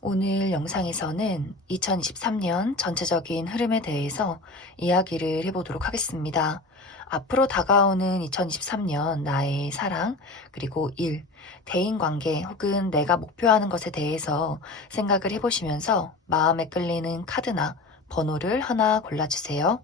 오늘 영상에서는 2023년 전체적인 흐름에 대해서 이야기를 해보도록 하겠습니다. 앞으로 다가오는 2023년 나의 사랑, 그리고 일, 대인관계 혹은 내가 목표하는 것에 대해서 생각을 해보시면서 마음에 끌리는 카드나 번호를 하나 골라주세요.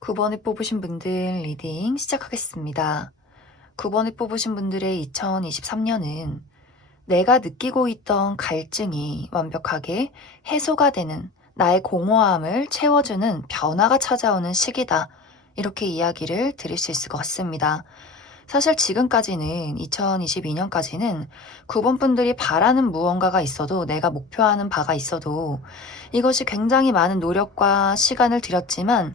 9번을 뽑으신 분들 리딩 시작하겠습니다. 9번을 뽑으신 분들의 2023년은 내가 느끼고 있던 갈증이 완벽하게 해소가 되는 나의 공허함을 채워주는 변화가 찾아오는 시기다. 이렇게 이야기를 드릴 수 있을 것 같습니다. 사실 지금까지는 2022년까지는 9번 분들이 바라는 무언가가 있어도 내가 목표하는 바가 있어도 이것이 굉장히 많은 노력과 시간을 들였지만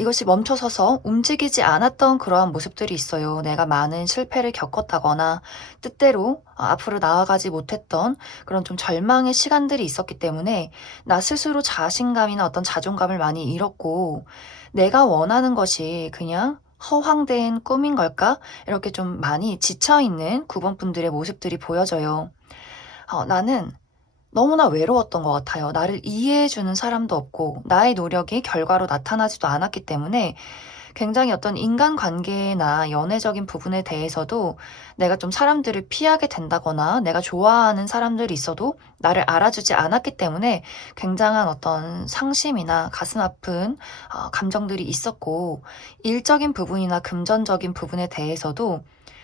이것이 멈춰서서 움직이지 않았던 그러한 모습들이 있어요. 내가 많은 실패를 겪었다거나 뜻대로 앞으로 나아가지 못했던 그런 좀 절망의 시간들이 있었기 때문에 나 스스로 자신감이나 어떤 자존감을 많이 잃었고 내가 원하는 것이 그냥 허황된 꿈인 걸까? 이렇게 좀 많이 지쳐있는 9번 분들의 모습들이 보여져요. 나는 너무나 외로웠던 것 같아요. 나를 이해해주는 사람도 없고, 나의 노력이 결과로 나타나지도 않았기 때문에 굉장히 어떤 인간관계나 연애적인 부분에 대해서도 내가 좀 사람들을 피하게 된다거나 내가 좋아하는 사람들이 있어도 나를 알아주지 않았기 때문에 굉장한 어떤 상심이나 가슴 아픈 감정들이 있었고, 일적인 부분이나 금전적인 부분에 대해서도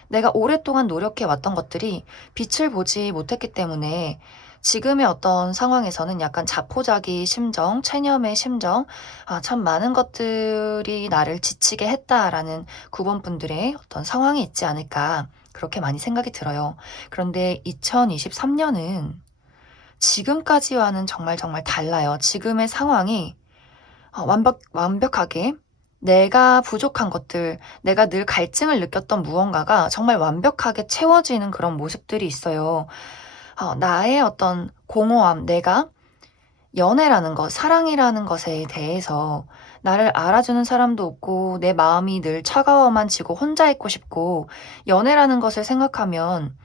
내가 오랫동안 노력해 왔던 것들이 빛을 보지 못했기 때문에 지금의 어떤 상황에서는 약간 자포자기 심정, 체념의 심정, 참 많은 것들이 나를 지치게 했다라는 9번 분들의 어떤 상황이 있지 않을까, 그렇게 많이 생각이 들어요. 그런데 2023년은 지금까지와는 정말 정말 달라요. 지금의 상황이 완벽하게 내가 부족한 것들, 내가 늘 갈증을 느꼈던 무언가가 정말 완벽하게 채워지는 그런 모습들이 있어요. 나의 어떤 공허함, 내가 연애라는 것, 사랑이라는 것에 대해서 나를 알아주는 사람도 없고 내 마음이 늘 차가워만 지고 혼자 있고 싶고 연애라는 것을 생각하면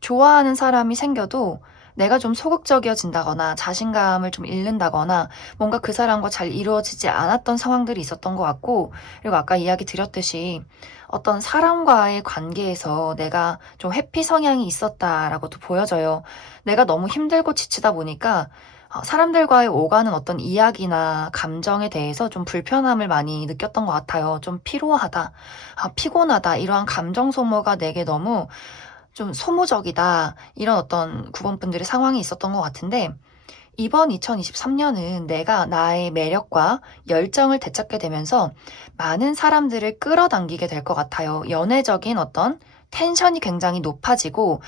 좋아하는 사람이 생겨도 내가 좀 소극적이어진다거나 자신감을 좀 잃는다거나 뭔가 그 사람과 잘 이루어지지 않았던 상황들이 있었던 것 같고, 그리고 아까 이야기 드렸듯이 어떤 사람과의 관계에서 내가 좀 회피 성향이 있었다라고도 보여져요. 내가 너무 힘들고 지치다 보니까 사람들과의 오가는 어떤 이야기나 감정에 대해서 좀 불편함을 많이 느꼈던 것 같아요. 좀 피로하다, 피곤하다, 이러한 감정 소모가 내게 너무 좀 소모적이다. 이런 어떤 9번 분들의 상황이 있었던 것 같은데, 이번 2023년은 내가 나의 매력과 열정을 되찾게 되면서 많은 사람들을 끌어당기게 될 것 같아요. 연애적인 어떤 텐션이 굉장히 높아지고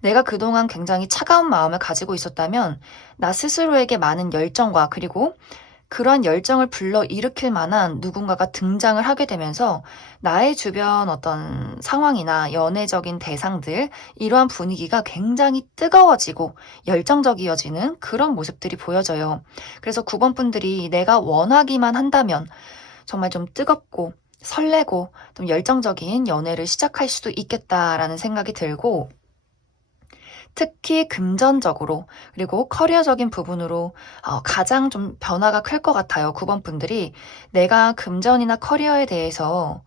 내가 그동안 굉장히 차가운 마음을 가지고 있었다면 나 스스로에게 많은 열정과 그리고 그러한 열정을 불러일으킬 만한 누군가가 등장을 하게 되면서 나의 주변 어떤 상황이나 연애적인 대상들, 이러한 분위기가 굉장히 뜨거워지고 열정적이어지는 그런 모습들이 보여져요. 그래서 9번 분들이 내가 원하기만 한다면 정말 좀 뜨겁고 설레고 좀 열정적인 연애를 시작할 수도 있겠다라는 생각이 들고, 특히 금전적으로 그리고 커리어적인 부분으로 가장 좀 변화가 클 것 같아요. 9번 분들이 내가 금전이나 커리어에 대해서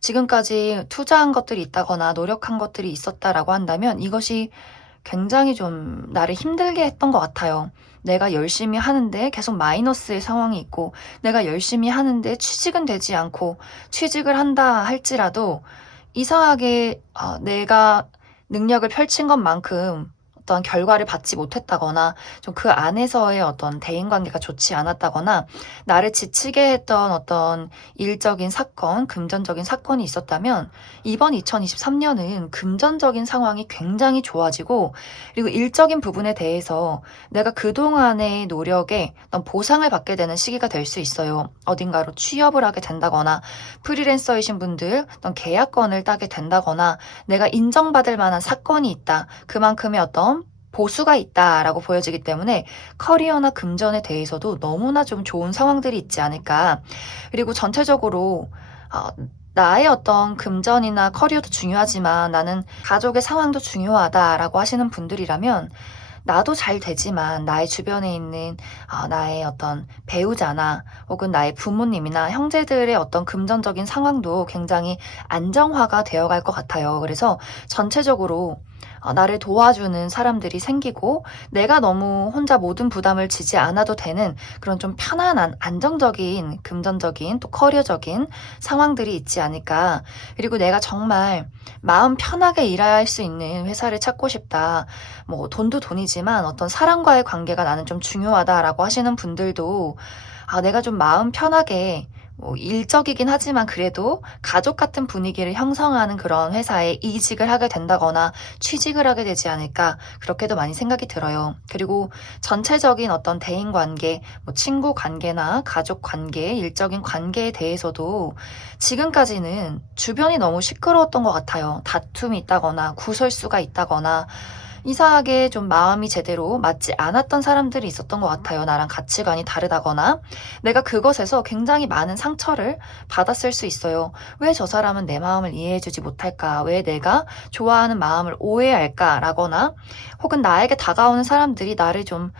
지금까지 투자한 것들이 있다거나 노력한 것들이 있었다라고 한다면 이것이 굉장히 좀 나를 힘들게 했던 것 같아요. 내가 열심히 하는데 계속 마이너스의 상황이 있고, 내가 열심히 하는데 취직은 되지 않고, 취직을 한다 할지라도 이상하게 내가 능력을 펼친 것만큼 어떤 결과를 받지 못했다거나 좀 그 안에서의 어떤 대인관계가 좋지 않았다거나 나를 지치게 했던 어떤 일적인 사건, 금전적인 사건이 있었다면 이번 2023년은 금전적인 상황이 굉장히 좋아지고, 그리고 일적인 부분에 대해서 내가 그동안의 노력에 어떤 보상을 받게 되는 시기가 될 수 있어요. 어딘가로 취업을 하게 된다거나 프리랜서이신 분들 어떤 계약건을 따게 된다거나 내가 인정받을 만한 사건이 있다. 그만큼의 어떤 보수가 있다라고 보여지기 때문에 커리어나 금전에 대해서도 너무나 좀 좋은 상황들이 있지 않을까. 그리고 전체적으로 어, 나의 어떤 금전이나 커리어도 중요하지만 나는 가족의 상황도 중요하다라고 하시는 분들이라면 나도 잘 되지만 나의 주변에 있는 나의 어떤 배우자나 혹은 나의 부모님이나 형제들의 어떤 금전적인 상황도 굉장히 안정화가 되어갈 것 같아요. 그래서 전체적으로 나를 도와주는 사람들이 생기고 내가 너무 혼자 모든 부담을 지지 않아도 되는 그런 좀 편안한 안정적인 금전적인 또 커리어적인 상황들이 있지 않을까. 그리고 내가 정말 마음 편하게 일할 수 있는 회사를 찾고 싶다. 뭐 돈도 돈이지만 어떤 사람과의 관계가 나는 좀 중요하다라고 하시는 분들도 내가 좀 마음 편하게 뭐 일적이긴 하지만 그래도 가족 같은 분위기를 형성하는 그런 회사에 이직을 하게 된다거나 취직을 하게 되지 않을까, 그렇게도 많이 생각이 들어요. 그리고 전체적인 어떤 대인 관계, 뭐 친구 관계나 가족 관계, 일적인 관계에 대해서도 지금까지는 주변이 너무 시끄러웠던 것 같아요. 다툼이 있다거나 구설수가 있다거나 이상하게 좀 마음이 제대로 맞지 않았던 사람들이 있었던 것 같아요. 나랑 가치관이 다르다거나 내가 그것에서 굉장히 많은 상처를 받았을 수 있어요. 왜 저 사람은 내 마음을 이해해주지 못할까? 왜 내가 좋아하는 마음을 오해할까? 라거나 혹은 나에게 다가오는 사람들이 나를 좀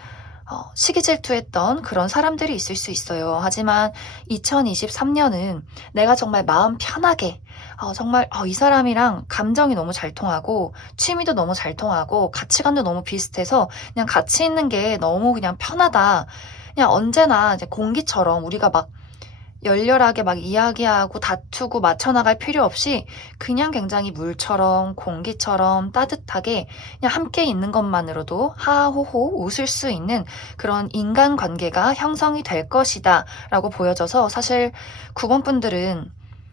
시기 질투했던 그런 사람들이 있을 수 있어요. 하지만 2023년은 내가 정말 마음 편하게 정말 이 사람이랑 감정이 너무 잘 통하고 취미도 너무 잘 통하고 가치관도 너무 비슷해서 그냥 같이 있는 게 너무 그냥 편하다. 그냥 언제나 이제 공기처럼 우리가 막 열렬하게 막 이야기하고 다투고 맞춰나갈 필요 없이 그냥 굉장히 물처럼 공기처럼 따뜻하게 그냥 함께 있는 것만으로도 하하호호 웃을 수 있는 그런 인간관계가 형성이 될 것이다 라고 보여져서, 사실 9번 분들은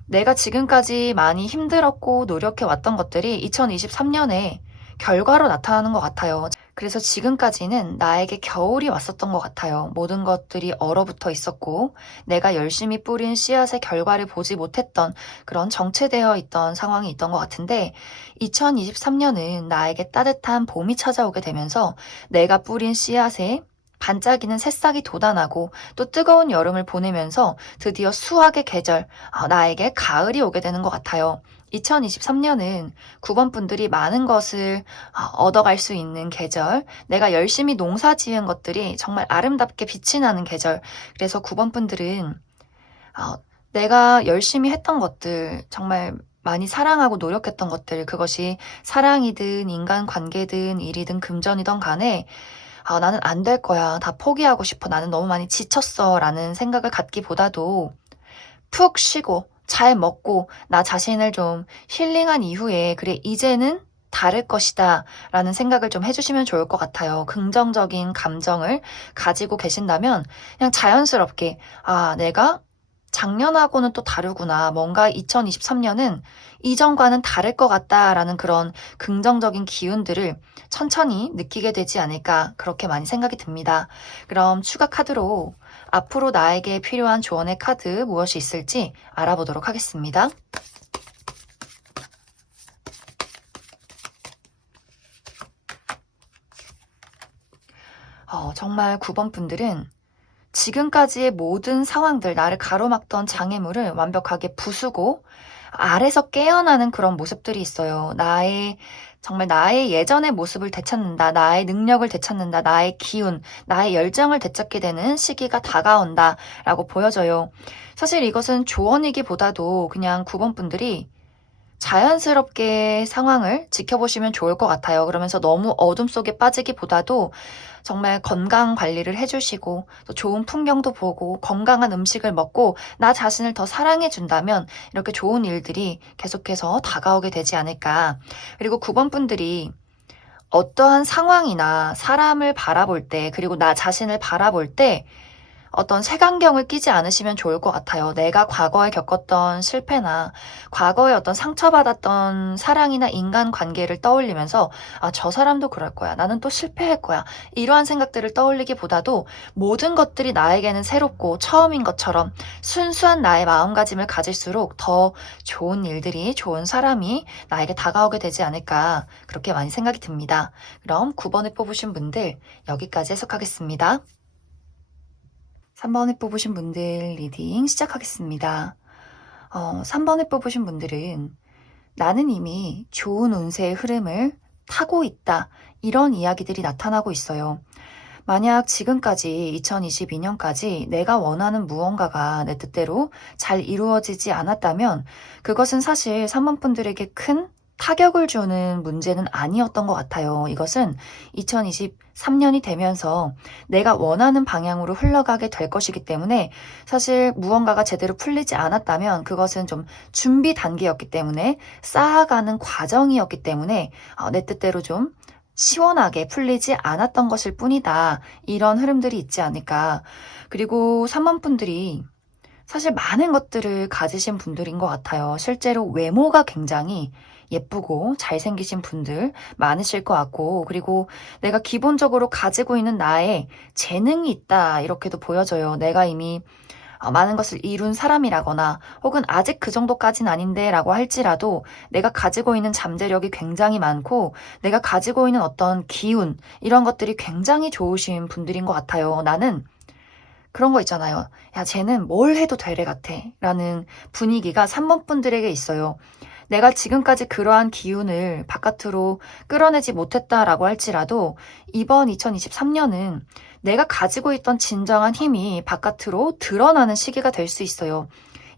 내가 지금까지 많이 힘들었고 노력해 왔던 것들이 2023년에 결과로 나타나는 것 같아요. 그래서 지금까지는 나에게 겨울이 왔었던 것 같아요. 모든 것들이 얼어붙어 있었고 내가 열심히 뿌린 씨앗의 결과를 보지 못했던 그런 정체되어 있던 상황이 있던 것 같은데, 2023년은 나에게 따뜻한 봄이 찾아오게 되면서 내가 뿌린 씨앗에 반짝이는 새싹이 돋아나고 또 뜨거운 여름을 보내면서 드디어 수확의 계절, 나에게 가을이 오게 되는 것 같아요. 2023년은 9번 분들이 많은 것을 얻어갈 수 있는 계절, 내가 열심히 농사 지은 것들이 정말 아름답게 빛이 나는 계절. 그래서 9번 분들은 내가 열심히 했던 것들, 정말 많이 사랑하고 노력했던 것들, 그것이 사랑이든 인간관계든 일이든 금전이든 간에 나는 안 될 거야. 다 포기하고 싶어. 나는 너무 많이 지쳤어. 라는 생각을 갖기보다도 푹 쉬고 잘 먹고 나 자신을 좀 힐링한 이후에 그래 이제는 다를 것이다 라는 생각을 좀 해주시면 좋을 것 같아요. 긍정적인 감정을 가지고 계신다면 그냥 자연스럽게 내가 작년하고는 또 다르구나. 뭔가 2023년은 이전과는 다를 것 같다라는 그런 긍정적인 기운들을 천천히 느끼게 되지 않을까 그렇게 많이 생각이 듭니다. 그럼 추가 카드로 앞으로 나에게 필요한 조언의 카드 무엇이 있을지 알아보도록 하겠습니다. 정말 9번 분들은 지금까지의 모든 상황들, 나를 가로막던 장애물을 완벽하게 부수고 아래서 깨어나는 그런 모습들이 있어요. 정말 나의 예전의 모습을 되찾는다. 나의 능력을 되찾는다. 나의 기운, 나의 열정을 되찾게 되는 시기가 다가온다. 라고 보여져요. 사실 이것은 조언이기보다도 그냥 9번 분들이 자연스럽게 상황을 지켜보시면 좋을 것 같아요. 그러면서 너무 어둠 속에 빠지기보다도 정말 건강 관리를 해주시고 또 좋은 풍경도 보고 건강한 음식을 먹고 나 자신을 더 사랑해 준다면 이렇게 좋은 일들이 계속해서 다가오게 되지 않을까. 그리고 9번 분들이 어떠한 상황이나 사람을 바라볼 때 그리고 나 자신을 바라볼 때 어떤 색안경을 끼지 않으시면 좋을 것 같아요. 내가 과거에 겪었던 실패나 과거에 어떤 상처받았던 사랑이나 인간관계를 떠올리면서 저 사람도 그럴 거야. 나는 또 실패할 거야. 이러한 생각들을 떠올리기보다도 모든 것들이 나에게는 새롭고 처음인 것처럼 순수한 나의 마음가짐을 가질수록 더 좋은 일들이, 좋은 사람이 나에게 다가오게 되지 않을까 그렇게 많이 생각이 듭니다. 그럼 9번을 뽑으신 분들 여기까지 해석하겠습니다. 3번을 뽑으신 분들 리딩 시작하겠습니다. 3번을 뽑으신 분들은 나는 이미 좋은 운세의 흐름을 타고 있다. 이런 이야기들이 나타나고 있어요. 만약 지금까지 2022년까지 내가 원하는 무언가가 내 뜻대로 잘 이루어지지 않았다면 그것은 사실 3번 분들에게 큰 타격을 주는 문제는 아니었던 것 같아요. 이것은 2023년이 되면서 내가 원하는 방향으로 흘러가게 될 것이기 때문에 사실 무언가가 제대로 풀리지 않았다면 그것은 좀 준비 단계였기 때문에 쌓아가는 과정이었기 때문에 내 뜻대로 좀 시원하게 풀리지 않았던 것일 뿐이다. 이런 흐름들이 있지 않을까. 그리고 3번 분들이 사실 많은 것들을 가지신 분들인 것 같아요. 실제로 외모가 굉장히 예쁘고 잘생기신 분들 많으실 것 같고, 그리고 내가 기본적으로 가지고 있는 나의 재능이 있다, 이렇게도 보여져요. 내가 이미 많은 것을 이룬 사람이라거나, 혹은 아직 그 정도까진 아닌데 라고 할지라도 내가 가지고 있는 잠재력이 굉장히 많고, 내가 가지고 있는 어떤 기운, 이런 것들이 굉장히 좋으신 분들인 것 같아요. 나는 그런 거 있잖아요. 야, 쟤는 뭘 해도 되래 같아. 라는 분위기가 3번 분들에게 있어요. 내가 지금까지 그러한 기운을 바깥으로 끌어내지 못했다라고 할지라도 이번 2023년은 내가 가지고 있던 진정한 힘이 바깥으로 드러나는 시기가 될 수 있어요.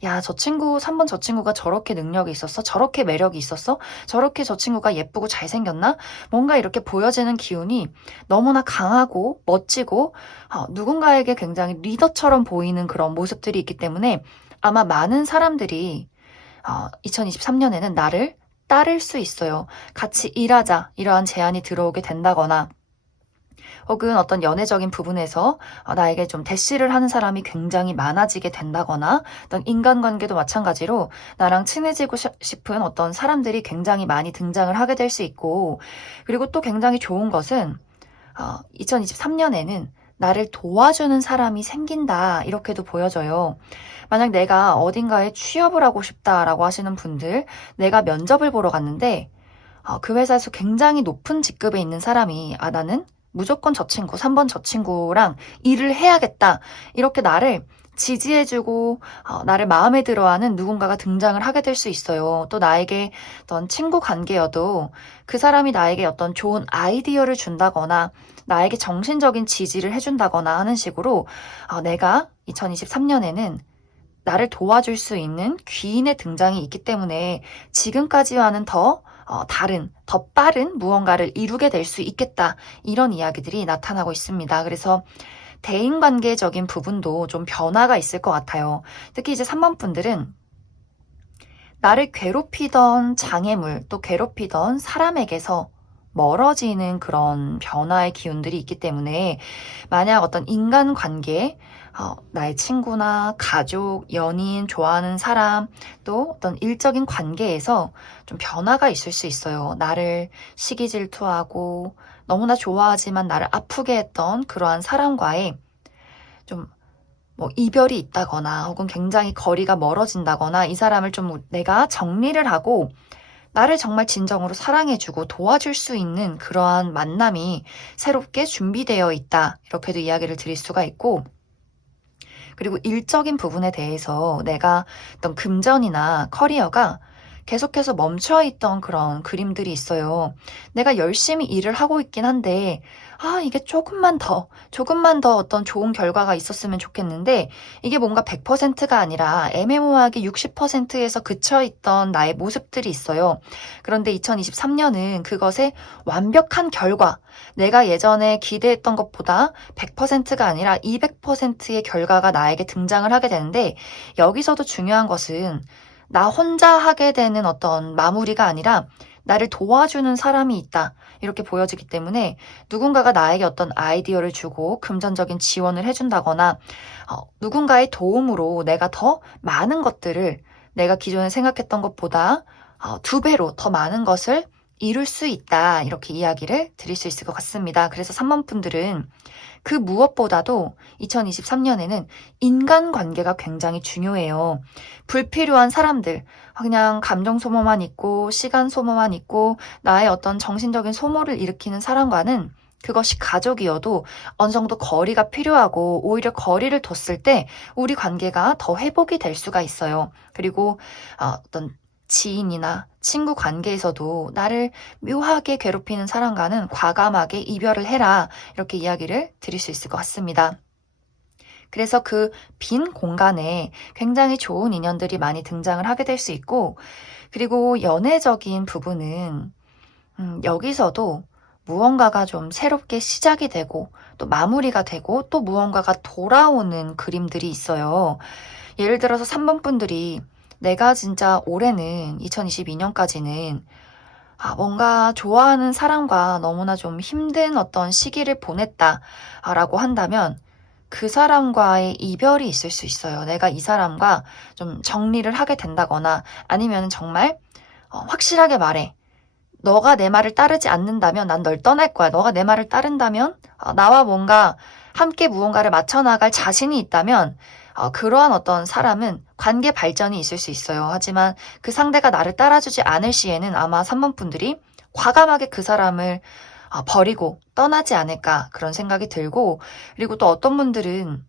야, 3번 저 친구가 저렇게 능력이 있었어? 저렇게 매력이 있었어? 저렇게 저 친구가 예쁘고 잘생겼나? 뭔가 이렇게 보여지는 기운이 너무나 강하고 멋지고 누군가에게 굉장히 리더처럼 보이는 그런 모습들이 있기 때문에 아마 많은 사람들이 2023년에는 나를 따를 수 있어요. 같이 일하자 이러한 제안이 들어오게 된다거나 혹은 어떤 연애적인 부분에서 나에게 좀 대시를 하는 사람이 굉장히 많아지게 된다거나 어떤 인간관계도 마찬가지로 나랑 친해지고 싶은 어떤 사람들이 굉장히 많이 등장을 하게 될 수 있고 그리고 또 굉장히 좋은 것은 2023년에는 나를 도와주는 사람이 생긴다 이렇게도 보여져요. 만약 내가 어딘가에 취업을 하고 싶다라고 하시는 분들 내가 면접을 보러 갔는데 그 회사에서 굉장히 높은 직급에 있는 사람이 나는 무조건 저 친구, 3번 저 친구랑 일을 해야겠다. 이렇게 나를 지지해주고 나를 마음에 들어하는 누군가가 등장을 하게 될 수 있어요. 또 나에게 어떤 친구 관계여도 그 사람이 나에게 어떤 좋은 아이디어를 준다거나 나에게 정신적인 지지를 해준다거나 하는 식으로 내가 2023년에는 나를 도와줄 수 있는 귀인의 등장이 있기 때문에 지금까지와는 더 다른, 더 빠른 무언가를 이루게 될 수 있겠다. 이런 이야기들이 나타나고 있습니다. 그래서 대인관계적인 부분도 좀 변화가 있을 것 같아요. 특히 이제 3번 분들은 나를 괴롭히던 장애물, 또 괴롭히던 사람에게서 멀어지는 그런 변화의 기운들이 있기 때문에 만약 어떤 인간관계, 나의 친구나 가족, 연인, 좋아하는 사람, 또 어떤 일적인 관계에서 좀 변화가 있을 수 있어요. 나를 시기 질투하고 너무나 좋아하지만 나를 아프게 했던 그러한 사람과의 좀 이별이 있다거나 혹은 굉장히 거리가 멀어진다거나 이 사람을 좀 내가 정리를 하고 나를 정말 진정으로 사랑해주고 도와줄 수 있는 그러한 만남이 새롭게 준비되어 있다. 이렇게도 이야기를 드릴 수가 있고, 그리고 일적인 부분에 대해서 내가 어떤 금전이나 커리어가 계속해서 멈춰있던 그런 그림들이 있어요. 내가 열심히 일을 하고 있긴 한데, 이게 조금만 더 어떤 좋은 결과가 있었으면 좋겠는데, 이게 뭔가 100%가 아니라 애매모호하게 60%에서 그쳐있던 나의 모습들이 있어요. 그런데 2023년은 그것의 완벽한 결과, 내가 예전에 기대했던 것보다 100%가 아니라 200%의 결과가 나에게 등장을 하게 되는데, 여기서도 중요한 것은 나 혼자 하게 되는 어떤 마무리가 아니라 나를 도와주는 사람이 있다. 이렇게 보여지기 때문에 누군가가 나에게 어떤 아이디어를 주고 금전적인 지원을 해준다거나 누군가의 도움으로 내가 더 많은 것들을 내가 기존에 생각했던 것보다 2배로 더 많은 것을 이룰 수 있다. 이렇게 이야기를 드릴 수 있을 것 같습니다. 그래서 3번 분들은 그 무엇보다도 2023년에는 인간관계가 굉장히 중요해요. 불필요한 사람들, 그냥 감정 소모만 있고 시간 소모만 있고 나의 어떤 정신적인 소모를 일으키는 사람과는 그것이 가족이어도 어느 정도 거리가 필요하고 오히려 거리를 뒀을 때 우리 관계가 더 회복이 될 수가 있어요. 그리고 어떤 지인이나 친구 관계에서도 나를 묘하게 괴롭히는 사람과는 과감하게 이별을 해라. 이렇게 이야기를 드릴 수 있을 것 같습니다. 그래서 그 빈 공간에 굉장히 좋은 인연들이 많이 등장을 하게 될 수 있고, 그리고 연애적인 부분은 여기서도 무언가가 좀 새롭게 시작이 되고 또 마무리가 되고 또 무언가가 돌아오는 그림들이 있어요. 예를 들어서 3번 분들이 내가 진짜 올해는 2022년까지는 뭔가 좋아하는 사람과 너무나 좀 힘든 어떤 시기를 보냈다라고 한다면 그 사람과의 이별이 있을 수 있어요. 내가 이 사람과 좀 정리를 하게 된다거나 아니면 정말 확실하게 말해. 너가 내 말을 따르지 않는다면 난 널 떠날 거야. 너가 내 말을 따른다면 나와 뭔가 함께 무언가를 맞춰나갈 자신이 있다면 그러한 어떤 사람은 관계 발전이 있을 수 있어요. 하지만 그 상대가 나를 따라주지 않을 시에는 아마 3번 분들이 과감하게 그 사람을 버리고 떠나지 않을까 그런 생각이 들고, 그리고 또 어떤 분들은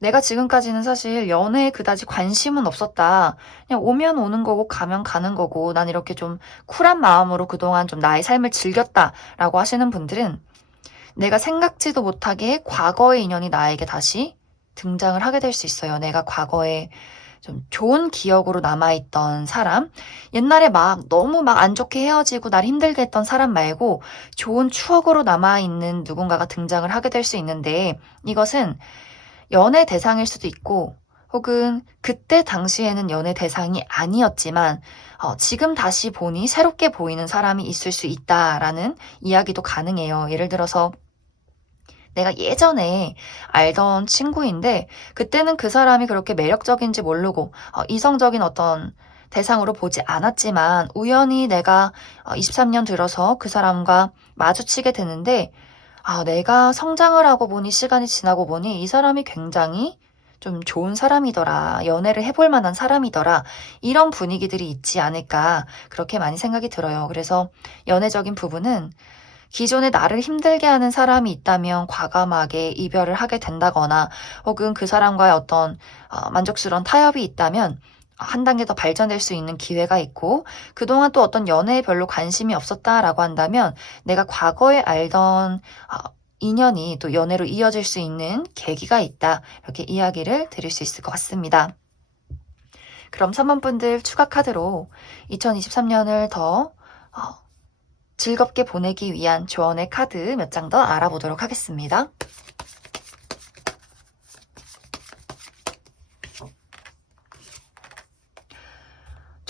내가 지금까지는 사실 연애에 그다지 관심은 없었다. 그냥 오면 오는 거고 가면 가는 거고 난 이렇게 좀 쿨한 마음으로 그동안 좀 나의 삶을 즐겼다라고 하시는 분들은 내가 생각지도 못하게 과거의 인연이 나에게 다시 등장을 하게 될 수 있어요. 내가 과거에 좀 좋은 기억으로 남아있던 사람, 옛날에 너무 안 좋게 헤어지고 날 힘들게 했던 사람 말고 좋은 추억으로 남아있는 누군가가 등장을 하게 될 수 있는데, 이것은 연애 대상일 수도 있고 혹은 그때 당시에는 연애 대상이 아니었지만 지금 다시 보니 새롭게 보이는 사람이 있을 수 있다라는 이야기도 가능해요. 예를 들어서 내가 예전에 알던 친구인데 그때는 그 사람이 그렇게 매력적인지 모르고 이성적인 어떤 대상으로 보지 않았지만 우연히 내가 23년 들어서 그 사람과 마주치게 되는데 내가 성장을 하고 보니 시간이 지나고 보니 이 사람이 굉장히 좀 좋은 사람이더라. 연애를 해볼 만한 사람이더라. 이런 분위기들이 있지 않을까. 그렇게 많이 생각이 들어요. 그래서 연애적인 부분은 기존에 나를 힘들게 하는 사람이 있다면 과감하게 이별을 하게 된다거나 혹은 그 사람과의 어떤 만족스러운 타협이 있다면 한 단계 더 발전될 수 있는 기회가 있고, 그동안 또 어떤 연애에 별로 관심이 없었다라고 한다면 내가 과거에 알던 인연이 또 연애로 이어질 수 있는 계기가 있다. 이렇게 이야기를 드릴 수 있을 것 같습니다. 그럼 3번 분들 추가 카드로 2023년을 더 즐겁게 보내기 위한 조언의 카드 몇 장 더 알아보도록 하겠습니다.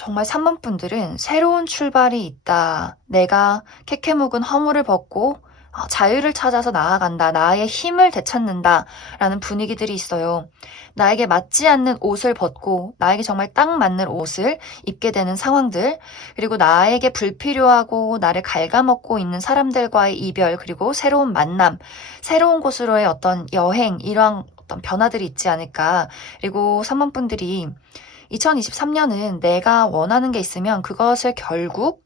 정말 3번 분들은 새로운 출발이 있다. 내가 캐캐 묵은 허물을 벗고 자유를 찾아서 나아간다. 나의 힘을 되찾는다. 라는 분위기들이 있어요. 나에게 맞지 않는 옷을 벗고 나에게 정말 딱 맞는 옷을 입게 되는 상황들, 그리고 나에게 불필요하고 나를 갉아먹고 있는 사람들과의 이별, 그리고 새로운 만남, 새로운 곳으로의 어떤 여행, 이러한 어떤 변화들이 있지 않을까. 그리고 3번 분들이 2023년은 내가 원하는 게 있으면 그것을 결국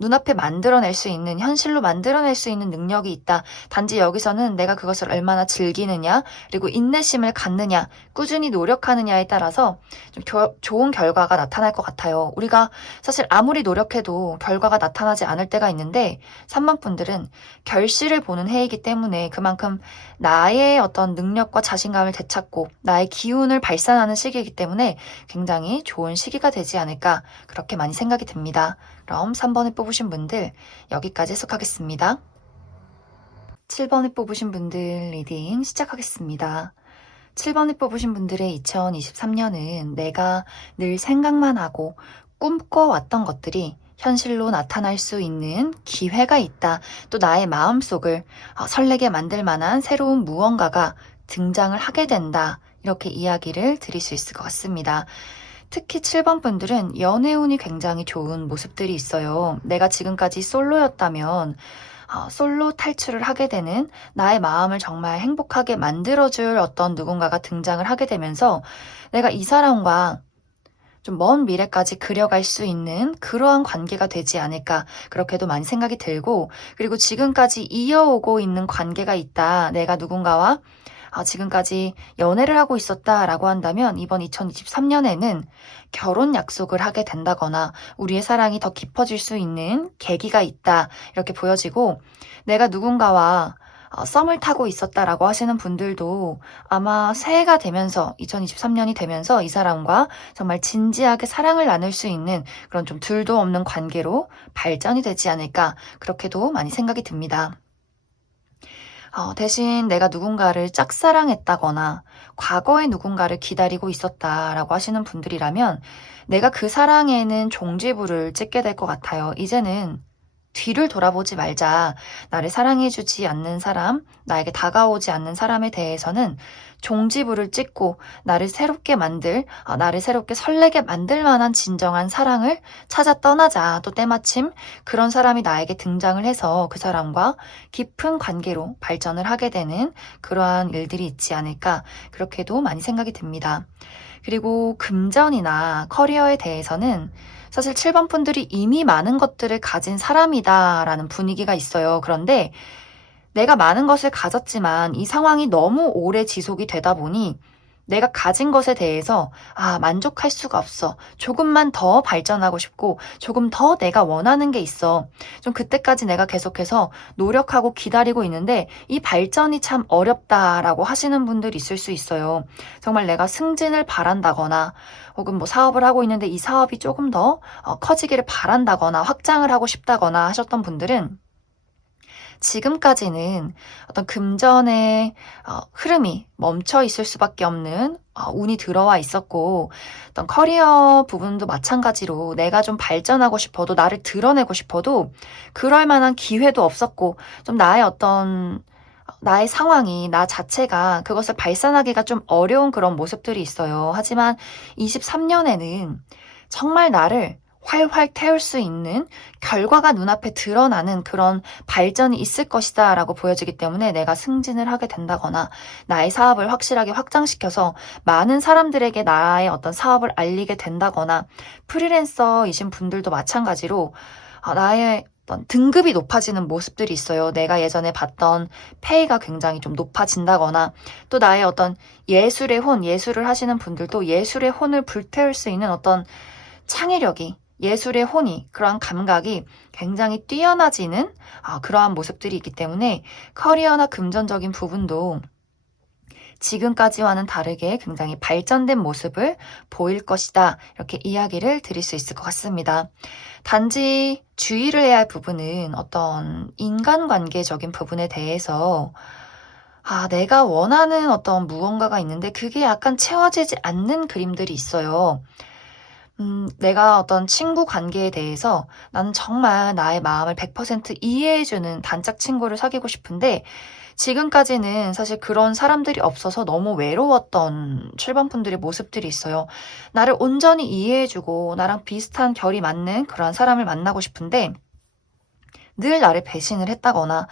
눈앞에 만들어낼 수 있는, 현실로 만들어낼 수 있는 능력이 있다. 단지 여기서는 내가 그것을 얼마나 즐기느냐, 그리고 인내심을 갖느냐, 꾸준히 노력하느냐에 따라서 좀 좋은 결과가 나타날 것 같아요. 우리가 사실 아무리 노력해도 결과가 나타나지 않을 때가 있는데 3번 분들은 결실을 보는 해이기 때문에 그만큼 나의 어떤 능력과 자신감을 되찾고 나의 기운을 발산하는 시기이기 때문에 굉장히 좋은 시기가 되지 않을까, 그렇게 많이 생각이 듭니다. 그럼 3번을 뽑으신 분들 여기까지 해석하겠습니다. 7번을 뽑으신 분들 리딩 시작하겠습니다. 7번을 뽑으신 분들의 2023년은 내가 늘 생각만 하고 꿈꿔왔던 것들이 현실로 나타날 수 있는 기회가 있다. 또 나의 마음속을 설레게 만들 만한 새로운 무언가가 등장을 하게 된다. 이렇게 이야기를 드릴 수 있을 것 같습니다. 특히 7번 분들은 연애운이 굉장히 좋은 모습들이 있어요. 내가 지금까지 솔로였다면 솔로 탈출을 하게 되는, 나의 마음을 정말 행복하게 만들어줄 어떤 누군가가 등장을 하게 되면서 내가 이 사람과 좀 먼 미래까지 그려갈 수 있는 그러한 관계가 되지 않을까, 그렇게도 많이 생각이 들고, 그리고 지금까지 이어오고 있는 관계가 있다. 내가 누군가와 지금까지 연애를 하고 있었다라고 한다면 이번 2023년에는 결혼 약속을 하게 된다거나 우리의 사랑이 더 깊어질 수 있는 계기가 있다, 이렇게 보여지고, 내가 누군가와 썸을 타고 있었다라고 하시는 분들도 아마 새해가 되면서 2023년이 되면서 이 사람과 정말 진지하게 사랑을 나눌 수 있는 그런 좀 둘도 없는 관계로 발전이 되지 않을까, 그렇게도 많이 생각이 듭니다. 대신 내가 누군가를 짝사랑했다거나 과거에 누군가를 기다리고 있었다라고 하시는 분들이라면 내가 그 사랑에는 종지부를 찍게 될 것 같아요. 이제는 뒤를 돌아보지 말자. 나를 사랑해주지 않는 사람, 나에게 다가오지 않는 사람에 대해서는 종지부를 찍고 나를 새롭게 나를 새롭게 설레게 만들 만한 진정한 사랑을 찾아 떠나자. 또 때마침 그런 사람이 나에게 등장을 해서 그 사람과 깊은 관계로 발전을 하게 되는 그러한 일들이 있지 않을까, 그렇게도 많이 생각이 듭니다. 그리고 금전이나 커리어에 대해서는 사실 7번 분들이 이미 많은 것들을 가진 사람이다라는 분위기가 있어요. 그런데 내가 많은 것을 가졌지만 이 상황이 너무 오래 지속이 되다 보니 내가 가진 것에 대해서 만족할 수가 없어. 조금만 더 발전하고 싶고 조금 더 내가 원하는 게 있어. 좀 그때까지 내가 계속해서 노력하고 기다리고 있는데 이 발전이 참 어렵다라고 하시는 분들이 있을 수 있어요. 정말 내가 승진을 바란다거나 혹은 뭐 사업을 하고 있는데 이 사업이 조금 더 커지기를 바란다거나 확장을 하고 싶다거나 하셨던 분들은 지금까지는 어떤 금전의 흐름이 멈춰 있을 수밖에 없는 운이 들어와 있었고, 어떤 커리어 부분도 마찬가지로 내가 좀 발전하고 싶어도, 나를 드러내고 싶어도 그럴 만한 기회도 없었고, 좀 나의 상황이, 나 자체가 그것을 발산하기가 좀 어려운 그런 모습들이 있어요. 하지만 23년에는 정말 나를 활활 태울 수 있는 결과가 눈앞에 드러나는 그런 발전이 있을 것이다 라고 보여지기 때문에 내가 승진을 하게 된다거나 나의 사업을 확실하게 확장시켜서 많은 사람들에게 나의 어떤 사업을 알리게 된다거나, 프리랜서이신 분들도 마찬가지로 나의 어떤 등급이 높아지는 모습들이 있어요. 내가 예전에 봤던 페이가 굉장히 좀 높아진다거나, 또 나의 어떤 예술을 하시는 분들도 예술의 혼을 불태울 수 있는 어떤 창의력이, 예술의 혼이, 그러한 감각이 굉장히 뛰어나지는 그러한 모습들이 있기 때문에 커리어나 금전적인 부분도 지금까지와는 다르게 굉장히 발전된 모습을 보일 것이다, 이렇게 이야기를 드릴 수 있을 것 같습니다. 단지 주의를 해야 할 부분은 어떤 인간관계적인 부분에 대해서 내가 원하는 어떤 무언가가 있는데 그게 약간 채워지지 않는 그림들이 있어요. 내가 어떤 친구 관계에 대해서 나는 정말 나의 마음을 100% 이해해주는 단짝 친구를 사귀고 싶은데 지금까지는 사실 그런 사람들이 없어서 너무 외로웠던 7번 분들의 모습들이 있어요. 나를 온전히 이해해주고 나랑 비슷한 결이 맞는 그런 사람을 만나고 싶은데 늘 나를 배신을 했다거나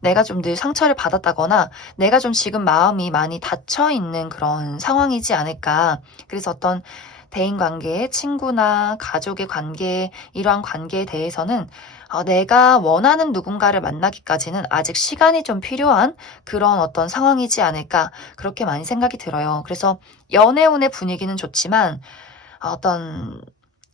내가 좀 늘 상처를 받았다거나 내가 좀 지금 마음이 많이 닫혀 있는 그런 상황이지 않을까. 그래서 어떤 대인 관계, 친구나 가족의 관계, 이러한 관계에 대해서는 내가 원하는 누군가를 만나기까지는 아직 시간이 좀 필요한 그런 어떤 상황이지 않을까. 그렇게 많이 생각이 들어요. 그래서 연애운의 분위기는 좋지만 어떤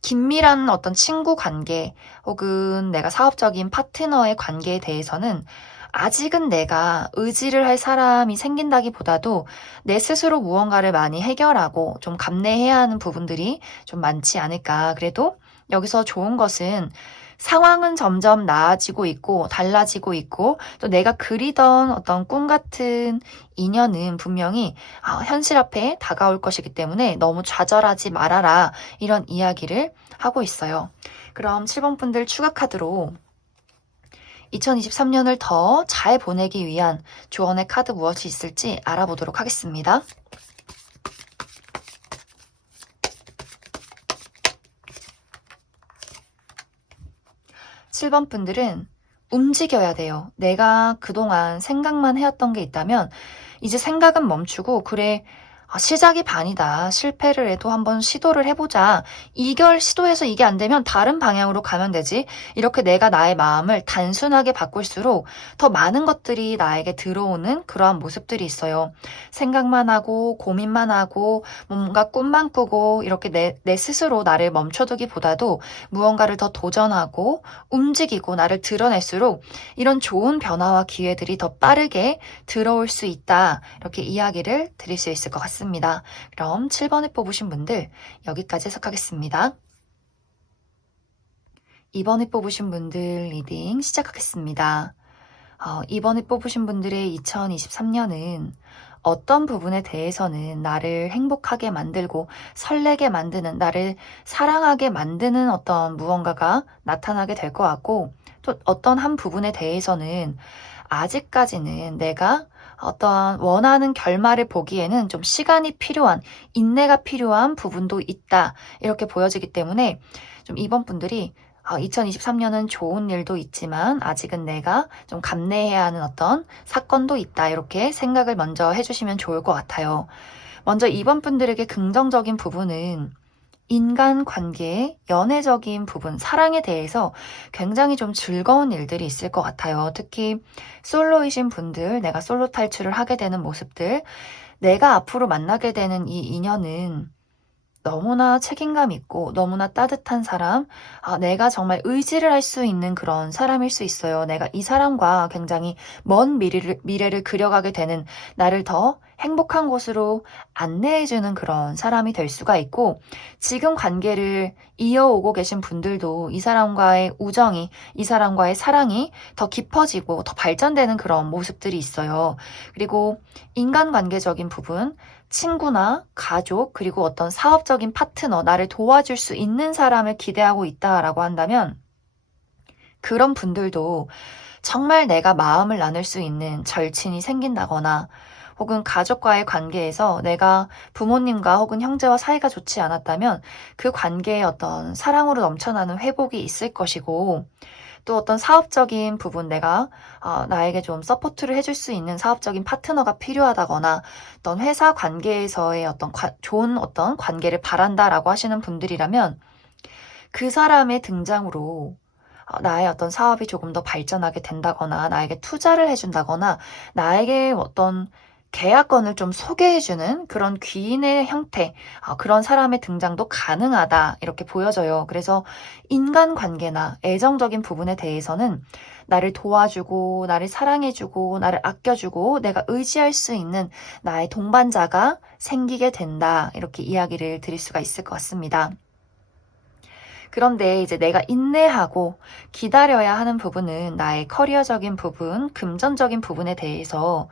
긴밀한 어떤 친구 관계 혹은 내가 사업적인 파트너의 관계에 대해서는 아직은 내가 의지를 할 사람이 생긴다기보다도 내 스스로 무언가를 많이 해결하고 좀 감내해야 하는 부분들이 좀 많지 않을까. 그래도 여기서 좋은 것은 상황은 점점 나아지고 있고 달라지고 있고 또 내가 그리던 어떤 꿈 같은 인연은 분명히 현실 앞에 다가올 것이기 때문에 너무 좌절하지 말아라. 이런 이야기를 하고 있어요. 그럼 7번 분들 추가 카드로 2023년을 더 잘 보내기 위한 조언의 카드 무엇이 있을지 알아보도록 하겠습니다. 7번 분들은 움직여야 돼요. 내가 그동안 생각만 해왔던 게 있다면 이제 생각은 멈추고 그래 시작이 반이다. 실패를 해도 한번 시도를 해보자. 이걸 시도해서 이게 안 되면 다른 방향으로 가면 되지. 이렇게 내가 나의 마음을 단순하게 바꿀수록 더 많은 것들이 나에게 들어오는 그러한 모습들이 있어요. 생각만 하고 고민만 하고 뭔가 꿈만 꾸고 이렇게 내 스스로 나를 멈춰두기보다도 무언가를 더 도전하고 움직이고 나를 드러낼수록 이런 좋은 변화와 기회들이 더 빠르게 들어올 수 있다. 이렇게 이야기를 드릴 수 있을 것 같습니다. 그럼 7번을 뽑으신 분들 여기까지 해석하겠습니다. 2번을 뽑으신 분들 리딩 시작하겠습니다. 2번을 뽑으신 분들의 2023년은 어떤 부분에 대해서는 나를 행복하게 만들고 설레게 만드는, 나를 사랑하게 만드는 어떤 무언가가 나타나게 될 것 같고, 또 어떤 한 부분에 대해서는 아직까지는 내가 어떤 원하는 결말을 보기에는 좀 시간이 필요한, 인내가 필요한 부분도 있다. 이렇게 보여지기 때문에 좀 이번 분들이 2023년은 좋은 일도 있지만 아직은 내가 좀 감내해야 하는 어떤 사건도 있다. 이렇게 생각을 먼저 해주시면 좋을 것 같아요. 먼저 이번 분들에게 긍정적인 부분은 인간관계, 연애적인 부분, 사랑에 대해서 굉장히 좀 즐거운 일들이 있을 것 같아요. 특히 솔로이신 분들, 내가 솔로 탈출을 하게 되는 모습들, 내가 앞으로 만나게 되는 이 인연은 너무나 책임감 있고 너무나 따뜻한 사람, 내가 정말 의지를 할 수 있는 그런 사람일 수 있어요. 내가 이 사람과 굉장히 먼 미래를 그려가게 되는 나를 더 행복한 곳으로 안내해주는 그런 사람이 될 수가 있고 지금 관계를 이어오고 계신 분들도 이 사람과의 우정이, 이 사람과의 사랑이 더 깊어지고 더 발전되는 그런 모습들이 있어요. 그리고 인간관계적인 부분, 친구나 가족, 그리고 어떤 사업적인 파트너, 나를 도와줄 수 있는 사람을 기대하고 있다라고 한다면 그런 분들도 정말 내가 마음을 나눌 수 있는 절친이 생긴다거나 혹은 가족과의 관계에서 내가 부모님과 혹은 형제와 사이가 좋지 않았다면 그 관계에 어떤 사랑으로 넘쳐나는 회복이 있을 것이고 또 어떤 사업적인 부분 내가 나에게 좀 서포트를 해줄 수 있는 사업적인 파트너가 필요하다거나 어떤 회사 관계에서의 어떤 좋은 어떤 관계를 바란다라고 하시는 분들이라면 그 사람의 등장으로 나의 어떤 사업이 조금 더 발전하게 된다거나 나에게 투자를 해준다거나 나에게 어떤 계약건을 좀 소개해주는 그런 귀인의 형태, 그런 사람의 등장도 가능하다 이렇게 보여져요. 그래서 인간관계나 애정적인 부분에 대해서는 나를 도와주고 나를 사랑해주고 나를 아껴주고 내가 의지할 수 있는 나의 동반자가 생기게 된다 이렇게 이야기를 드릴 수가 있을 것 같습니다. 그런데 이제 내가 인내하고 기다려야 하는 부분은 나의 커리어적인 부분, 금전적인 부분에 대해서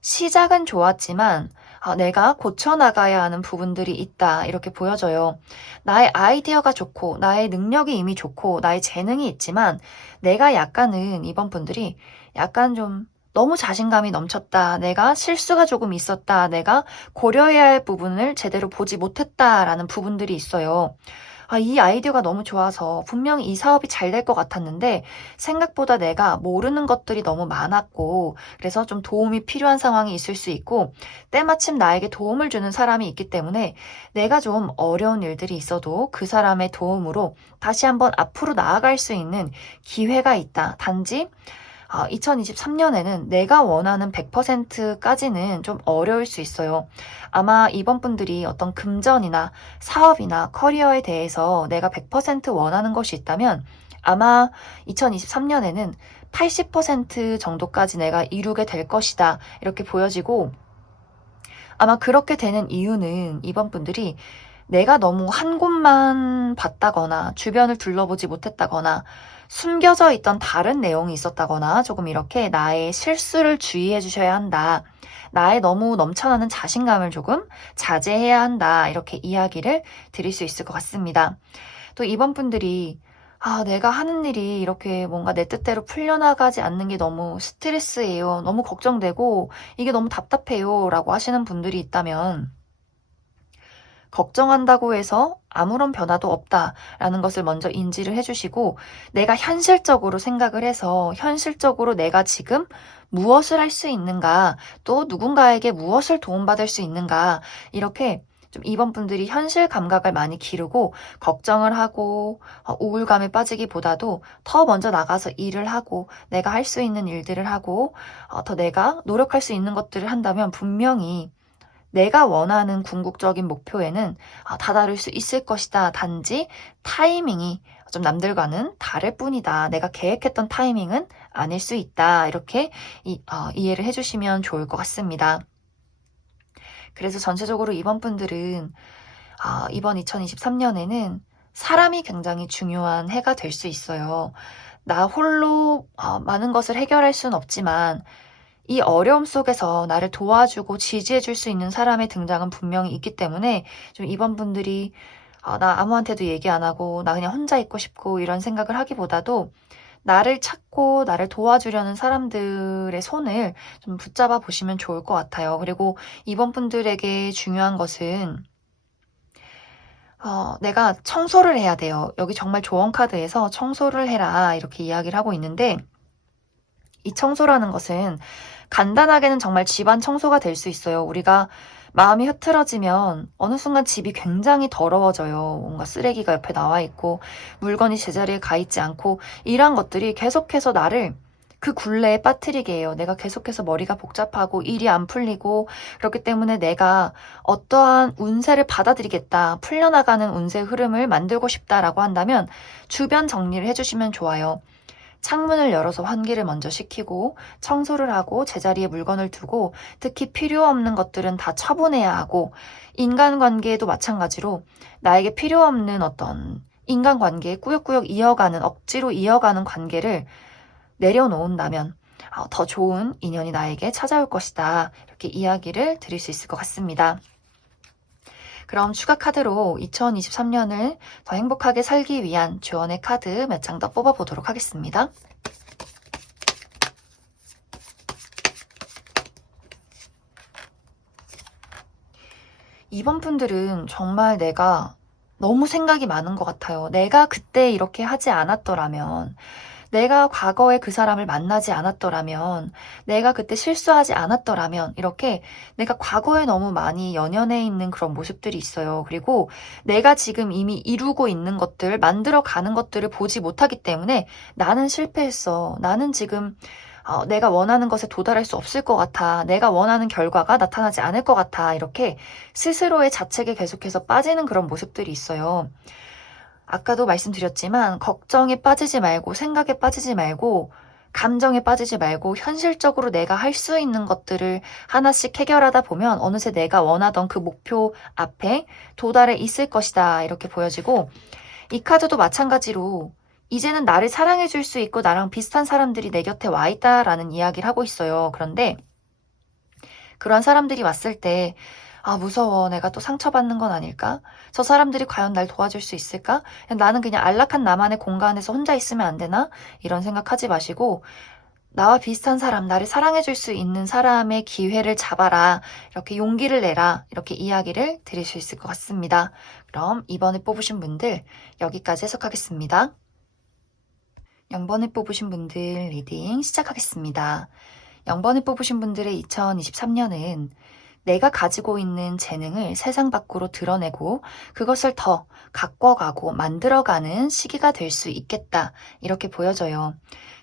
시작은 좋았지만 내가 고쳐나가야 하는 부분들이 있다 이렇게 보여져요. 나의 아이디어가 좋고 나의 능력이 이미 좋고 나의 재능이 있지만 내가 약간은 이번 분들이 약간 좀 너무 자신감이 넘쳤다. 내가 실수가 조금 있었다. 내가 고려해야 할 부분을 제대로 보지 못했다라는 부분들이 있어요. 이 아이디어가 너무 좋아서 분명히 이 사업이 잘 될 것 같았는데 생각보다 내가 모르는 것들이 너무 많았고 그래서 좀 도움이 필요한 상황이 있을 수 있고 때마침 나에게 도움을 주는 사람이 있기 때문에 내가 좀 어려운 일들이 있어도 그 사람의 도움으로 다시 한번 앞으로 나아갈 수 있는 기회가 있다. 단지 2023년에는 내가 원하는 100%까지는 좀 어려울 수 있어요. 아마 이번 분들이 어떤 금전이나 사업이나 커리어에 대해서 내가 100% 원하는 것이 있다면 아마 2023년에는 80% 정도까지 내가 이루게 될 것이다. 이렇게 보여지고 아마 그렇게 되는 이유는 이번 분들이 내가 너무 한 곳만 봤다거나 주변을 둘러보지 못했다거나 숨겨져 있던 다른 내용이 있었다거나 조금 이렇게 나의 실수를 주의해 주셔야 한다. 나의 너무 넘쳐나는 자신감을 조금 자제해야 한다. 이렇게 이야기를 드릴 수 있을 것 같습니다. 또 이번 분들이 내가 하는 일이 이렇게 뭔가 내 뜻대로 풀려나가지 않는 게 너무 스트레스예요. 너무 걱정되고 이게 너무 답답해요. 라고 하시는 분들이 있다면 걱정한다고 해서 아무런 변화도 없다라는 것을 먼저 인지를 해주시고 내가 현실적으로 생각을 해서 현실적으로 내가 지금 무엇을 할 수 있는가 또 누군가에게 무엇을 도움받을 수 있는가 이렇게 좀 이번 분들이 현실 감각을 많이 기르고 걱정을 하고 우울감에 빠지기보다도 더 먼저 나가서 일을 하고 내가 할 수 있는 일들을 하고 더 내가 노력할 수 있는 것들을 한다면 분명히 내가 원하는 궁극적인 목표에는 다다를 수 있을 것이다. 단지 타이밍이 좀 남들과는 다를 뿐이다. 내가 계획했던 타이밍은 아닐 수 있다. 이렇게 이해를 해주시면 좋을 것 같습니다. 그래서 전체적으로 이번 분들은 이번 2023년에는 사람이 굉장히 중요한 해가 될 수 있어요. 나 홀로 많은 것을 해결할 수는 없지만 이 어려움 속에서 나를 도와주고 지지해줄 수 있는 사람의 등장은 분명히 있기 때문에 좀 이번 분들이 나 아무한테도 얘기 안 하고 나 그냥 혼자 있고 싶고 이런 생각을 하기보다도 나를 찾고 나를 도와주려는 사람들의 손을 좀 붙잡아 보시면 좋을 것 같아요. 그리고 이번 분들에게 중요한 것은 내가 청소를 해야 돼요. 여기 정말 조언 카드에서 청소를 해라 이렇게 이야기를 하고 있는데 이 청소라는 것은 간단하게는 정말 집안 청소가 될 수 있어요. 우리가 마음이 흐트러지면 어느 순간 집이 굉장히 더러워져요. 뭔가 쓰레기가 옆에 나와 있고 물건이 제자리에 가 있지 않고 이러한 것들이 계속해서 나를 그 굴레에 빠뜨리게 해요. 내가 계속해서 머리가 복잡하고 일이 안 풀리고 그렇기 때문에 내가 어떠한 운세를 받아들이겠다. 풀려나가는 운세 흐름을 만들고 싶다라고 한다면 주변 정리를 해주시면 좋아요. 창문을 열어서 환기를 먼저 시키고 청소를 하고 제자리에 물건을 두고 특히 필요 없는 것들은 다 처분해야 하고 인간관계에도 마찬가지로 나에게 필요 없는 어떤 인간관계에 꾸역꾸역 이어가는 억지로 이어가는 관계를 내려놓는다면 더 좋은 인연이 나에게 찾아올 것이다. 이렇게 이야기를 드릴 수 있을 것 같습니다. 그럼 추가 카드로 2023년을 더 행복하게 살기 위한 조언의 카드 몇 장 더 뽑아보도록 하겠습니다. 이번 분들은 정말 내가 너무 생각이 많은 것 같아요. 내가 그때 이렇게 하지 않았더라면 내가 과거에 그 사람을 만나지 않았더라면, 내가 그때 실수하지 않았더라면, 이렇게 내가 과거에 너무 많이 연연해 있는 그런 모습들이 있어요. 그리고 내가 지금 이미 이루고 있는 것들, 만들어 가는 것들을 보지 못하기 때문에 나는 실패했어. 나는 지금 내가 원하는 것에 도달할 수 없을 것 같아. 내가 원하는 결과가 나타나지 않을 것 같아. 이렇게 스스로의 자책에 계속해서 빠지는 그런 모습들이 있어요. 아까도 말씀드렸지만 걱정에 빠지지 말고 생각에 빠지지 말고 감정에 빠지지 말고 현실적으로 내가 할 수 있는 것들을 하나씩 해결하다 보면 어느새 내가 원하던 그 목표 앞에 도달해 있을 것이다 이렇게 보여지고 이 카드도 마찬가지로 이제는 나를 사랑해 줄 수 있고 나랑 비슷한 사람들이 내 곁에 와 있다라는 이야기를 하고 있어요. 그런데 그런 사람들이 왔을 때, 아, 무서워. 내가 또 상처받는 건 아닐까? 저 사람들이 과연 날 도와줄 수 있을까? 나는 그냥 안락한 나만의 공간에서 혼자 있으면 안 되나? 이런 생각하지 마시고, 나와 비슷한 사람, 나를 사랑해줄 수 있는 사람의 기회를 잡아라. 이렇게 용기를 내라. 이렇게 이야기를 드릴 수 있을 것 같습니다. 그럼 이번에 뽑으신 분들 여기까지 해석하겠습니다. 0번을 뽑으신 분들 리딩 시작하겠습니다. 0번을 뽑으신 분들의 2023년은 내가 가지고 있는 재능을 세상 밖으로 드러내고 그것을 더 가꿔가고 만들어가는 시기가 될 수 있겠다. 이렇게 보여져요.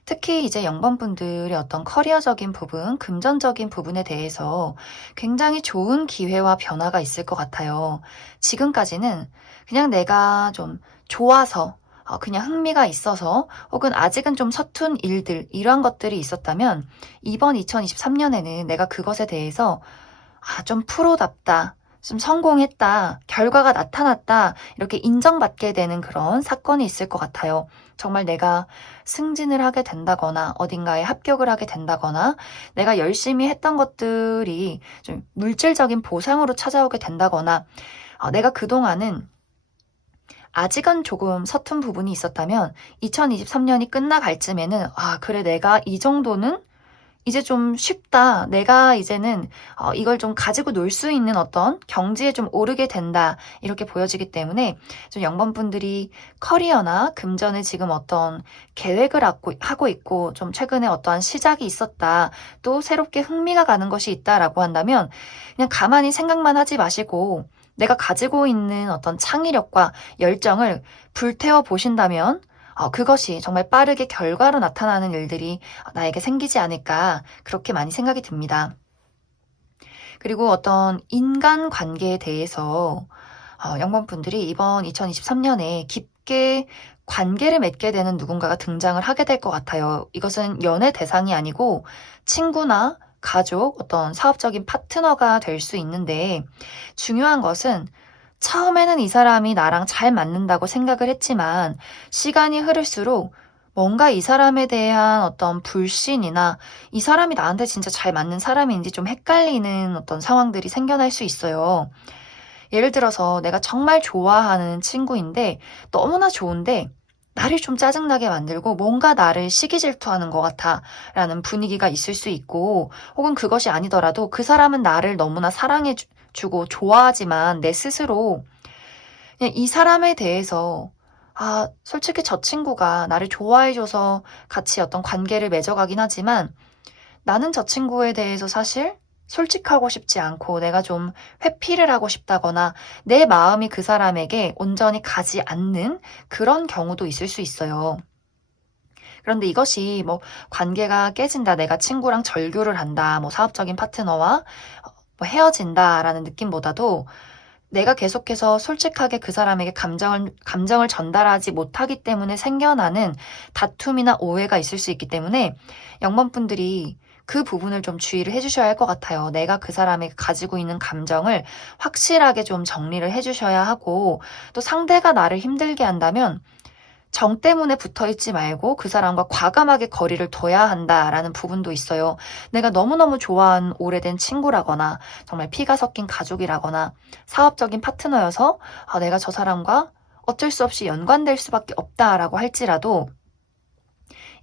특히 이제 0번 분들의 어떤 커리어적인 부분, 금전적인 부분에 대해서 굉장히 좋은 기회와 변화가 있을 것 같아요. 지금까지는 그냥 내가 좀 좋아서 그냥 흥미가 있어서 혹은 아직은 좀 서툰 일들 이러한 것들이 있었다면 이번 2023년에는 내가 그것에 대해서 좀 프로답다, 좀 성공했다, 결과가 나타났다 이렇게 인정받게 되는 그런 사건이 있을 것 같아요. 정말 내가 승진을 하게 된다거나 어딘가에 합격을 하게 된다거나 내가 열심히 했던 것들이 좀 물질적인 보상으로 찾아오게 된다거나 내가 그동안은 아직은 조금 서툰 부분이 있었다면 2023년이 끝나갈 쯤에는 그래 내가 이 정도는 이제 좀 쉽다. 내가 이제는 이걸 좀 가지고 놀 수 있는 어떤 경지에 좀 오르게 된다. 이렇게 보여지기 때문에 좀 0번 분들이 커리어나 금전에 지금 어떤 계획을 하고 있고 좀 최근에 어떠한 시작이 있었다. 또 새롭게 흥미가 가는 것이 있다라고 한다면 그냥 가만히 생각만 하지 마시고 내가 가지고 있는 어떤 창의력과 열정을 불태워 보신다면 그것이 정말 빠르게 결과로 나타나는 일들이 나에게 생기지 않을까 그렇게 많이 생각이 듭니다. 그리고 어떤 인간관계에 대해서 0번 분들이 이번 2023년에 깊게 관계를 맺게 되는 누군가가 등장을 하게 될 것 같아요. 이것은 연애 대상이 아니고 친구나 가족, 어떤 사업적인 파트너가 될 수 있는데 중요한 것은 처음에는 이 사람이 나랑 잘 맞는다고 생각을 했지만 시간이 흐를수록 뭔가 이 사람에 대한 어떤 불신이나 이 사람이 나한테 진짜 잘 맞는 사람인지 좀 헷갈리는 어떤 상황들이 생겨날 수 있어요. 예를 들어서 내가 정말 좋아하는 친구인데 너무나 좋은데 나를 좀 짜증나게 만들고 뭔가 나를 시기 질투하는 것 같아 라는 분위기가 있을 수 있고 혹은 그것이 아니더라도 그 사람은 나를 너무나 사랑해주고 좋아하지만 내 스스로 그냥 이 사람에 대해서 솔직히 저 친구가 나를 좋아해줘서 같이 어떤 관계를 맺어가긴 하지만 나는 저 친구에 대해서 사실 솔직하고 싶지 않고 내가 좀 회피를 하고 싶다거나 내 마음이 그 사람에게 온전히 가지 않는 그런 경우도 있을 수 있어요. 그런데 이것이 뭐 관계가 깨진다, 내가 친구랑 절교를 한다, 뭐 사업적인 파트너와 뭐 헤어진다라는 느낌보다도 내가 계속해서 솔직하게 그 사람에게 감정을 전달하지 못하기 때문에 생겨나는 다툼이나 오해가 있을 수 있기 때문에 0번 분들이 그 부분을 좀 주의를 해주셔야 할 것 같아요. 내가 그 사람에게 가지고 있는 감정을 확실하게 좀 정리를 해주셔야 하고 또 상대가 나를 힘들게 한다면 정 때문에 붙어있지 말고 그 사람과 과감하게 거리를 둬야 한다라는 부분도 있어요. 내가 너무너무 좋아하는 오래된 친구라거나 정말 피가 섞인 가족이라거나 사업적인 파트너여서 내가 저 사람과 어쩔 수 없이 연관될 수밖에 없다라고 할지라도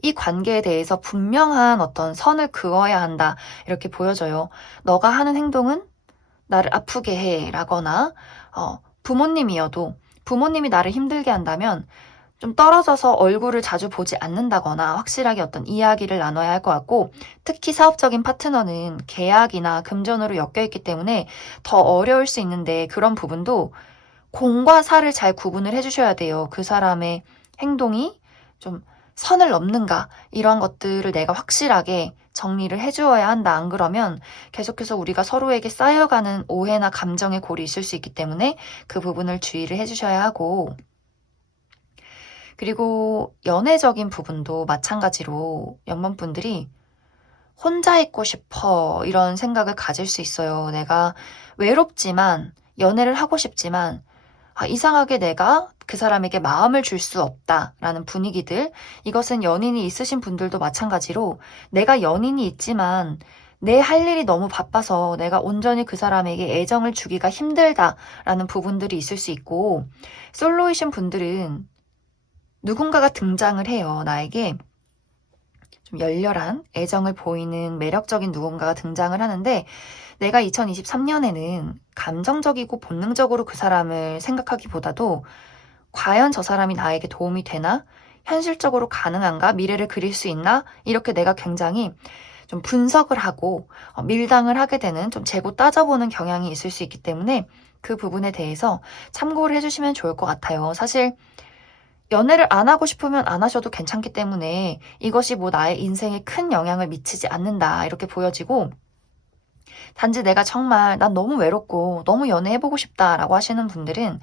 이 관계에 대해서 분명한 어떤 선을 그어야 한다 이렇게 보여져요. 너가 하는 행동은 나를 아프게 해 라거나 부모님이어도 부모님이 나를 힘들게 한다면 좀 떨어져서 얼굴을 자주 보지 않는다거나 확실하게 어떤 이야기를 나눠야 할 것 같고 특히 사업적인 파트너는 계약이나 금전으로 엮여있기 때문에 더 어려울 수 있는데 그런 부분도 공과 사를 잘 구분을 해주셔야 돼요. 그 사람의 행동이 좀 선을 넘는가 이런 것들을 내가 확실하게 정리를 해주어야 한다. 안 그러면 계속해서 우리가 서로에게 쌓여가는 오해나 감정의 골이 있을 수 있기 때문에 그 부분을 주의를 해주셔야 하고 그리고 연애적인 부분도 마찬가지로 연번분들이 혼자 있고 싶어 이런 생각을 가질 수 있어요. 내가 외롭지만 연애를 하고 싶지만 이상하게 내가 그 사람에게 마음을 줄 수 없다라는 분위기들 이것은 연인이 있으신 분들도 마찬가지로 내가 연인이 있지만 내 할 일이 너무 바빠서 내가 온전히 그 사람에게 애정을 주기가 힘들다라는 부분들이 있을 수 있고, 솔로이신 분들은 누군가가 등장을 해요. 나에게 좀 열렬한 애정을 보이는 매력적인 누군가가 등장을 하는데, 내가 2023년에는 감정적이고 본능적으로 그 사람을 생각하기보다도 과연 저 사람이 나에게 도움이 되나? 현실적으로 가능한가? 미래를 그릴 수 있나? 이렇게 내가 굉장히 좀 분석을 하고 밀당을 하게 되는, 좀 재고 따져보는 경향이 있을 수 있기 때문에 그 부분에 대해서 참고를 해주시면 좋을 것 같아요. 사실 연애를 안 하고 싶으면 안 하셔도 괜찮기 때문에 이것이 뭐 나의 인생에 큰 영향을 미치지 않는다 이렇게 보여지고, 단지 내가 정말 난 너무 외롭고 너무 연애해보고 싶다라고 하시는 분들은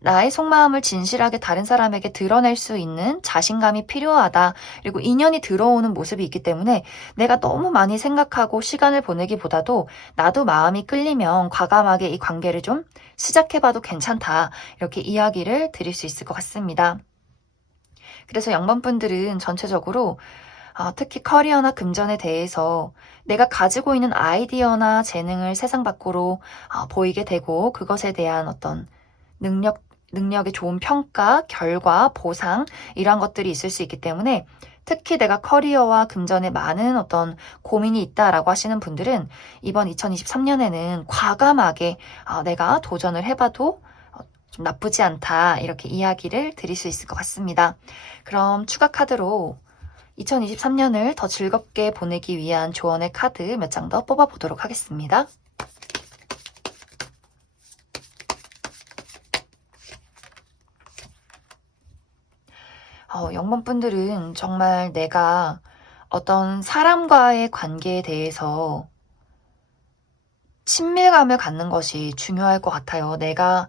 나의 속마음을 진실하게 다른 사람에게 드러낼 수 있는 자신감이 필요하다. 그리고 인연이 들어오는 모습이 있기 때문에 내가 너무 많이 생각하고 시간을 보내기보다도 나도 마음이 끌리면 과감하게 이 관계를 좀 시작해봐도 괜찮다. 이렇게 이야기를 드릴 수 있을 것 같습니다. 그래서 영번분들은 전체적으로 특히 커리어나 금전에 대해서 내가 가지고 있는 아이디어나 재능을 세상 밖으로 보이게 되고, 그것에 대한 어떤 능력의 좋은 평가, 결과, 보상, 이러한 것들이 있을 수 있기 때문에 특히 내가 커리어와 금전에 많은 어떤 고민이 있다라고 하시는 분들은 이번 2023년에는 과감하게 내가 도전을 해봐도 좀 나쁘지 않다, 이렇게 이야기를 드릴 수 있을 것 같습니다. 그럼 추가 카드로 2023년을 더 즐겁게 보내기 위한 조언의 카드 몇 장 더 뽑아보도록 하겠습니다. 영번분들은 정말 내가 어떤 사람과의 관계에 대해서 친밀감을 갖는 것이 중요할 것 같아요. 내가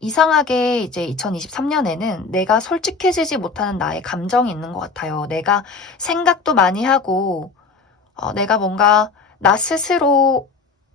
이상하게 이제 2023년에는 내가 솔직해지지 못하는 나의 감정이 있는 것 같아요. 내가 생각도 많이 하고, 내가 뭔가 나 스스로의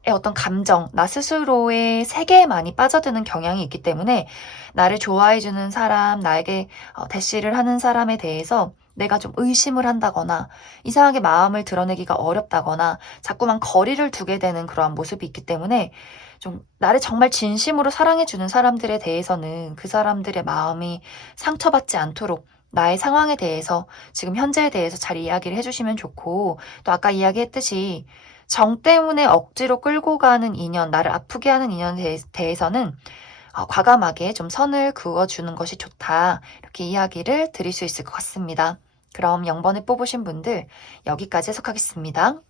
어떤 감정, 나 스스로의 세계에 많이 빠져드는 경향이 있기 때문에 나를 좋아해주는 사람, 나에게 대시를 하는 사람에 대해서 내가 좀 의심을 한다거나 이상하게 마음을 드러내기가 어렵다거나 자꾸만 거리를 두게 되는 그러한 모습이 있기 때문에, 좀 나를 정말 진심으로 사랑해주는 사람들에 대해서는 그 사람들의 마음이 상처받지 않도록 나의 상황에 대해서, 지금 현재에 대해서 잘 이야기를 해주시면 좋고, 또 아까 이야기했듯이 정 때문에 억지로 끌고 가는 인연, 나를 아프게 하는 인연에 대해서는 과감하게 좀 선을 그어주는 것이 좋다. 이렇게 이야기를 드릴 수 있을 것 같습니다. 그럼 0번을 뽑으신 분들 여기까지 해석하겠습니다.